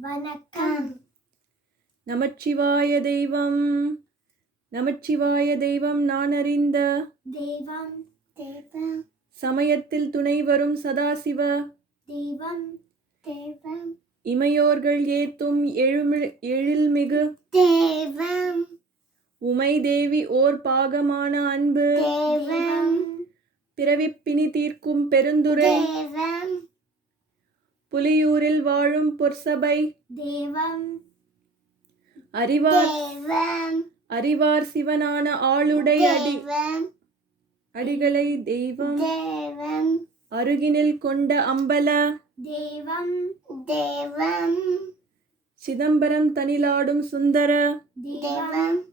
வணக்கம். நமச்சிவாய தெய்வம் நமச்சிவாய தெய்வம் நான் அறிந்த தெய்வம் தெய்வம். சமயத்தில் துணை வரும் சதாசிவ தெய்வம் தெய்வம். இமையோர்கள் ஏத்தும் எழுமிழ் எழில்மிகு தெய்வம். உமை தேவி ஓர் பாகமான அன்பு பிறவிப்பினி தீர்க்கும் பெருந்துரை புலியூரில் வாழும் பொற்சபை. தெய்வம். அறிவார் அறிவார் சிவனான ஆளுடை அடி அடிகளை தெய்வம். அருகினில் கொண்ட அம்பல. தெய்வம். தெய்வம். சிதம்பரம் தனிலாடும் சுந்தர. தெய்வம்.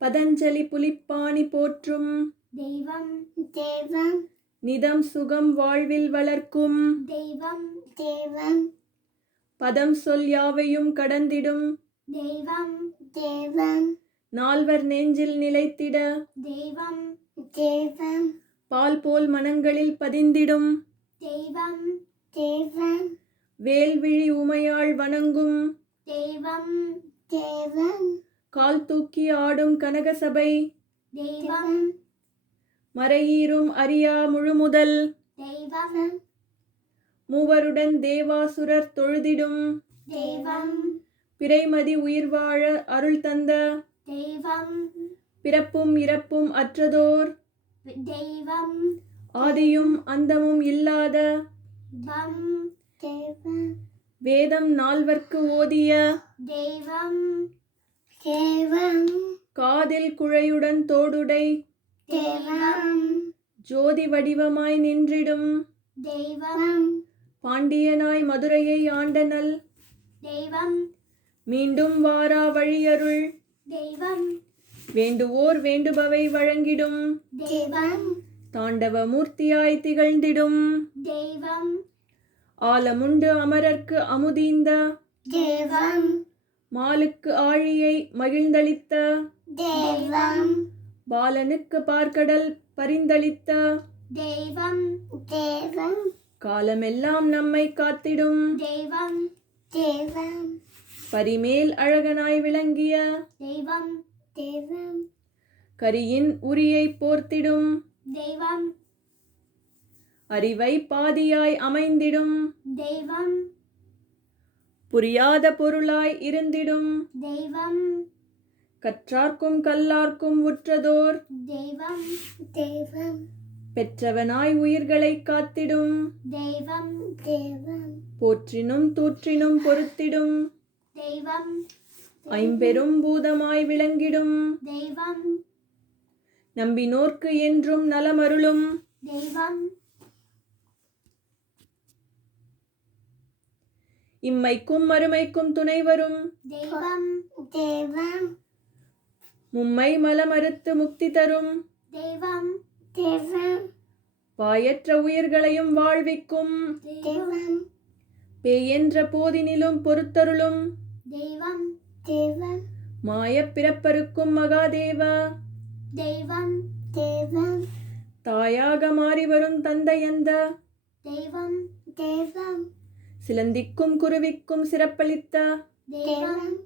பதஞ்சலி புலிப்பாணி போற்றும். தெய்வம். தெய்வம். நிதம் சுகம் வாழ்வில் வளர்க்கும். தெய்வம் தெய்வம் பதம் சொல் யாவையும் கடந்திடும். தெய்வம் தெய்வம் நால்வர் நெஞ்சில் நிலைத்திட. தெய்வம் தெய்வம் பால் போல் மனங்களில் பதிந்திடும். தெய்வம் தெய்வம் வேல்விழி உமையாள் வணங்கும். தெய்வம் தெய்வம் கால் தூக்கி ஆடும் கனகசபை. தெய்வம் மறையீரும் அறியா முழுமுதல். மூவருடன் தேவாசுரர் தொழுதிடும். பிறைமதி உயிர் வாழ அருள் தந்த பிறப்பும் இறப்பும் அற்றதோர். தெய்வம். ஆதியும் அந்தமும் இல்லாத. வேதம் நால்வர்க்கு ஓதிய. தெய்வம். காதில் குழையுடன் தோடுடை. தெய்வம் ஜோதி வடிவமாய் நின்றிடும். தெய்வம். பாண்டியனாய் மதுரையை ஆண்டனல். தெய்வம். மீண்டும் வாரா வழியருள். தெய்வம். வேண்டுவோர் வேண்டுபவை வழங்கிடும். தெய்வம். தாண்டவ மூர்த்தியாய் திகழ்ந்திடும். தெய்வம். ஆலமுண்டு அமரர்க்கு அமுதீந்த. தெய்வம். மாலுக்கு ஆழியை மகிழ்ந்தளித்த. தெய்வம். பாலனுக்கு பார்க்கடல் பரிந்தளித்த? தெய்வம் தெய்வம். காலமெல்லாம் நம்மை காத்திடும். தெய்வம் தெய்வம். பரிமேல் அழகனாய் விளங்கிய? தெய்வம் தெய்வம். கரியின் உரியை போர்த்திடும். தெய்வம். அறிவை பாதியாய் அமைந்திடும். தெய்வம். புரியாத பொருளாய் இருந்திடும். தெய்வம். கற்றார்க்கும் கல்லார்க்கும் உற்றதோர் தெய்வம் தெய்வம். பெற்றவனாய் உயிர்களை காத்திடும். தெய்வம் தெய்வம். போற்றினும் தூற்றினும் பொருத்திடும் தெய்வம் ஐம்பெரும் பூதமாய் விளங்கிடும். தெய்வம். நம்பினோர்க்கு என்றும் நலமருளும். தெய்வம். இம்மைக்கும் மறுமைக்கும் துணை வரும் தெய்வம் தெய்வம். மும்மை மலமறுத்து முக்தி தரும். தெய்வம் தெய்வம். பாயற்ற உயிர்களையும் வாழ்விக்கும். தெய்வம். பேயென்ற போதினிலும் பொறுத்தருளும். தெய்வம் தெய்வம். மாயப் பிறப்பருக்கும் மகாதேவ. தெய்வம் தெய்வம். தாயாக மாறி வரும் தந்தையந்த தெய்வம் தெய்வம். சிலந்திக்கும் குருவிக்கும் சிறப்பளித்த. தெய்வம்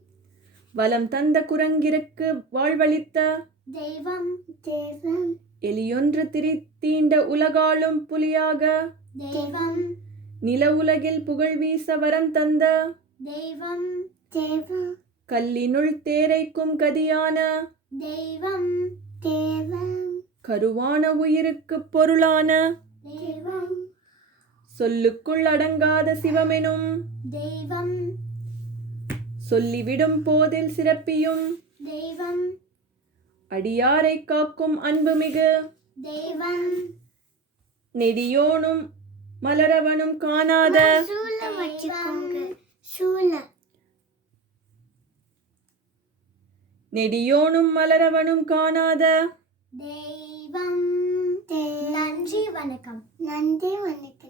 வலம் தந்த குரங்கிற்கு வாழ்வளித்த தெய்வம் தெய்வம். எலியொன்று திரி தீண்ட உலகாளும் புலியாக தெய்வம். நில உலகில் புகழ் வீச வரம் தந்த தெய்வம் தெய்வம். கல்லினுள் தேரைக்கும் கதியான தெய்வம் தெய்வம். கருவான உயிருக்கு பொருளான தெய்வம். சொல்லுக்குள் அடங்காத சிவமெனும் தெய்வம் சொல்லிவிடும் போதில் சிறப்பியும் தெய்வம். அடியாரை காக்கும் அன்புமிகு தெய்வம். நெடியோனும் மலரவனும் காணாத நெடியோனும் மலரவனும் காணாத தெய்வம். நன்றி வணக்கம். நன்றி வணக்கம்.